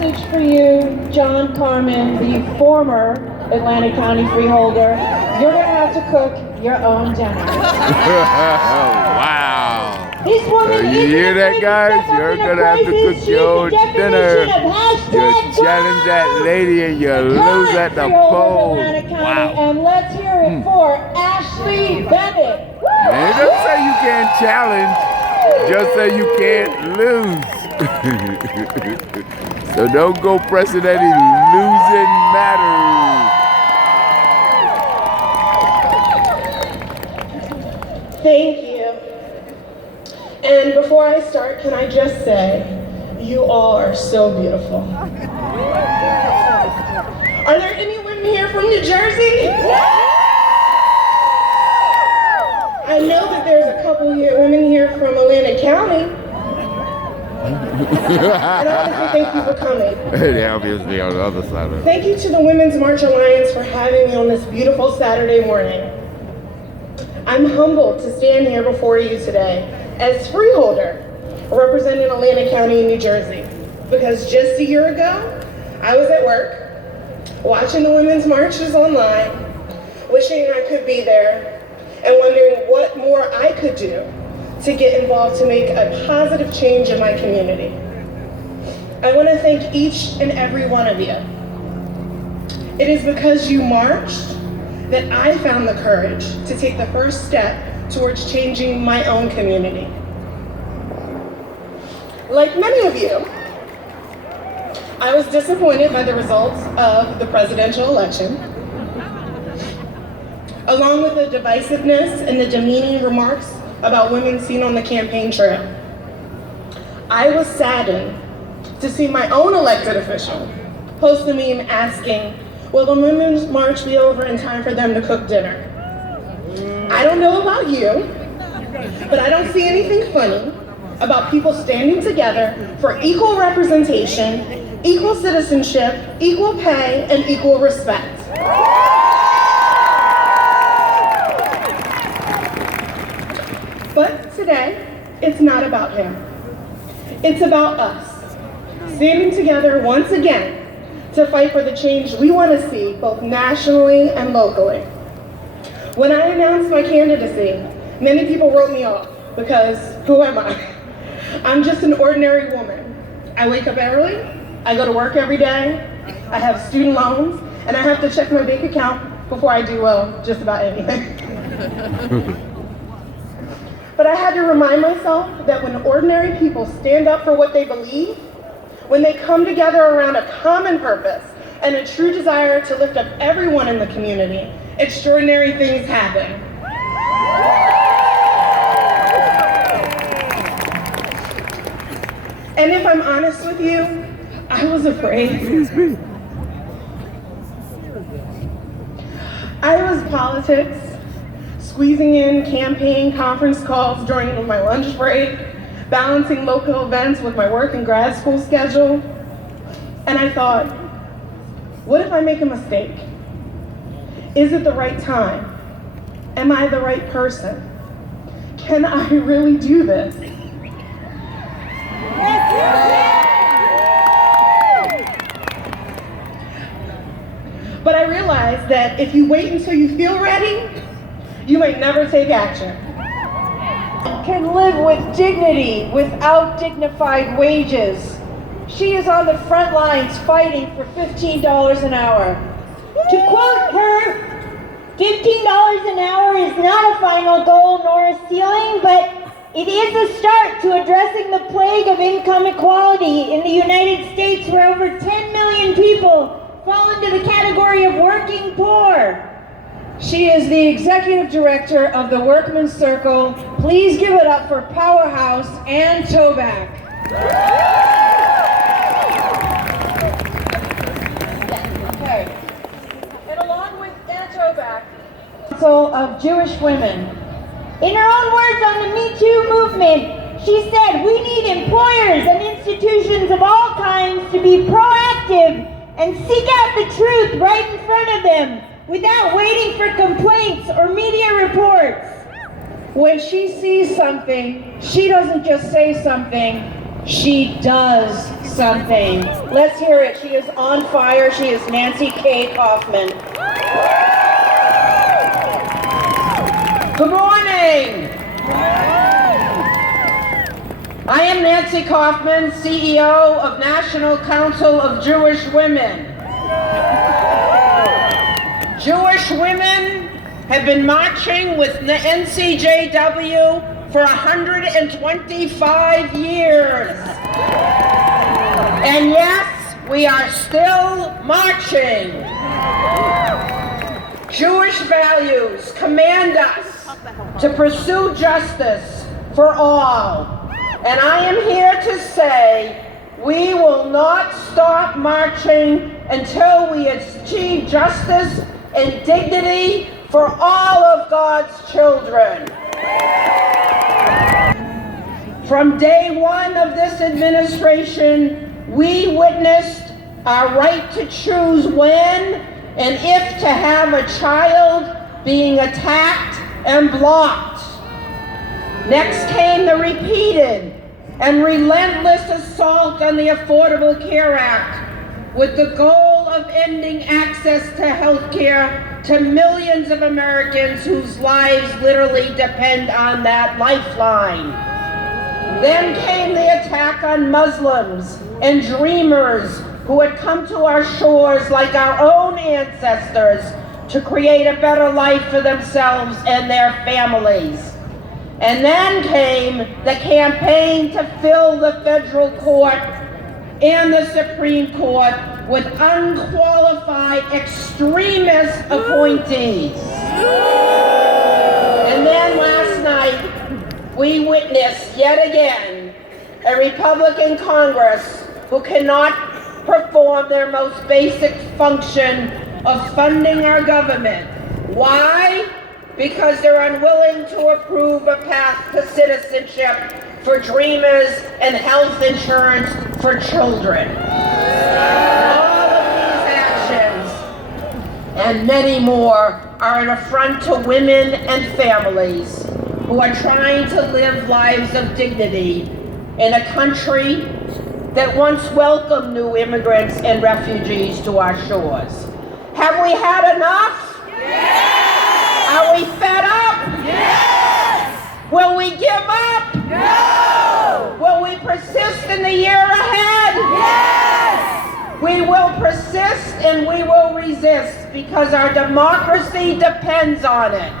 message for you, John Carmen, the former Atlantic County freeholder. You're going to have to cook your own dinner. Wow. This woman You hear that, guys? You're going to have to cook your own dinner. You challenge that lady and you lose at the poll. Wow. And let's hear it for Ashley Bennett. Man, don't say you can't challenge. Just say you can't lose. So don't go pressing any losing matters. Thank you. And before I start, can I just say, you all are so beautiful. Are there any women here from New Jersey? I know that there's a couple women here from Atlantic County. And obviously, thank you for coming. They obviously on the other side of it. Thank you to the Women's March Alliance for having me on this beautiful Saturday morning. I'm humbled to stand here before you today as freeholder representing Atlantic County, New Jersey. Because just a year ago, I was at work, watching the women's marches online, wishing I could be there, and wondering what more I could do to get involved to make a positive change in my community. I want to thank each and every one of you. It is because you marched that I found the courage to take the first step towards changing my own community. Like many of you, I was disappointed by the results of the presidential election, along with the divisiveness and the demeaning remarks about women seen on the campaign trail. I was saddened to see my own elected official post a meme asking, will the Women's March be over in time for them to cook dinner? I don't know about you, but I don't see anything funny about people standing together for equal representation, equal citizenship, equal pay, and equal respect. But today, it's not about him. It's about us, standing together once again to fight for the change we want to see both nationally and locally. When I announced my candidacy, many people wrote me off because who am I? I'm just an ordinary woman. I wake up early, I go to work every day, I have student loans, and I have to check my bank account before I do, just about anything. But I had to remind myself that when ordinary people stand up for what they believe, when they come together around a common purpose and a true desire to lift up everyone in the community, extraordinary things happen. And if I'm honest with you, I was afraid. I was politics, squeezing in campaign conference calls during my lunch break, balancing local events with my work and grad school schedule. And I thought, what if I make a mistake? Is it the right time? Am I the right person? Can I really do this? But I realized that if you wait until you feel ready, you might never take action. Can live with dignity without dignified wages. She is on the front lines fighting for $15 an hour. To quote her, $15 an hour is not a final goal nor a ceiling, but it is a start to addressing the plague of income equality in the United States, where over 10 million people fall into the category of working poor. She is the executive director of the Workmen's Circle. Please give it up for Powerhouse Ann Toback. Okay. And along with Ann Toback, Council of Jewish Women. In her own words on the Me Too movement, she said, "We need employers and institutions of all kinds to be proactive and seek out the truth right in front of them, without waiting for complaints or media reports." When she sees something, she doesn't just say something, she does something. Let's hear it. She is on fire. She is Nancy K. Kaufman. Good morning. I am Nancy Kaufman, CEO of National Council of Jewish Women. Jewish women have been marching with the NCJW for 125 years. And yes, we are still marching. Jewish values command us to pursue justice for all. And I am here to say we will not stop marching until we achieve justice and dignity for all of God's children. From day one of this administration, we witnessed our right to choose when and if to have a child being attacked and blocked. Next came the repeated and relentless assault on the Affordable Care Act, with the goal of ending access to health care to millions of Americans whose lives literally depend on that lifeline. Then came the attack on Muslims and dreamers who had come to our shores like our own ancestors to create a better life for themselves and their families. And then came the campaign to fill the federal court and the Supreme Court with unqualified extremist appointees. And then last night, we witnessed yet again a Republican Congress who cannot perform their most basic function of funding our government. Why? Because they're unwilling to approve a path to citizenship for dreamers and health insurance for children. All of these actions and many more are an affront to women and families who are trying to live lives of dignity in a country that once welcomed new immigrants and refugees to our shores. Have we had enough? Yes! Are we fed up? Yes! Will we give up? No! Will we persist in the year ahead? Yes! We will persist and we will resist because our democracy depends on it.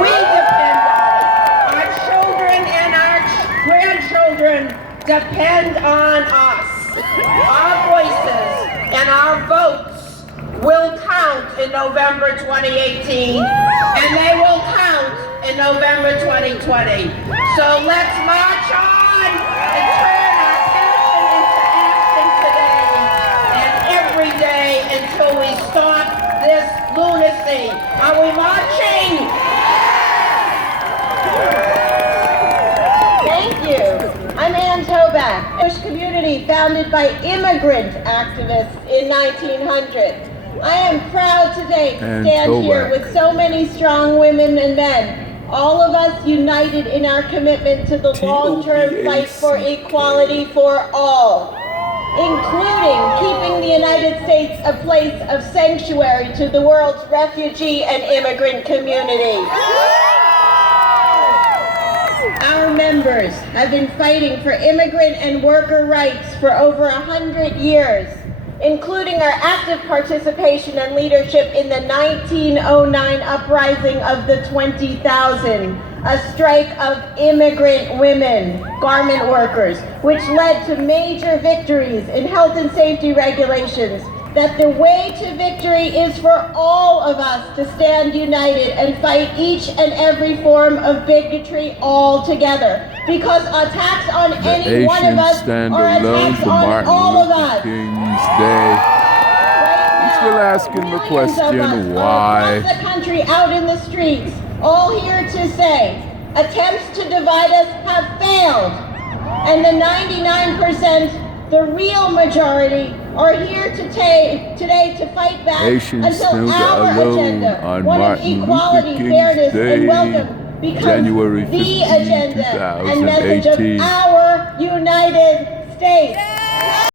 We depend on it. Our children and our grandchildren depend on us. Our voices and our votes will count in November 2018, and they will count in November 2020. So let's march on and turn our passion into action today and every day until we stop this lunacy. Are we marching? Thank you. I'm Ann Toback, a Jewish community founded by immigrant activists in 1900. I am proud today to stand here with so many strong women and men, all of us united in our commitment to the long-term fight for equality for all, including keeping the United States a place of sanctuary to the world's refugee and immigrant community. Our members have been fighting for immigrant and worker rights for over 100 years, including our active participation and leadership in the 1909 uprising of the 20,000, a strike of immigrant women, garment workers, which led to major victories in health and safety regulations, that the way to victory is for all of us to stand united and fight each and every form of bigotry all together. Because attacks on any one of us are attacks on all of us. He's still asking the question, why? Across the country, out in the streets, all here to say, attempts to divide us have failed. And the 99%, the real majority, are here today to fight back until our agenda, one of equality, fairness, and welcome, becomes the agenda and message of our United States.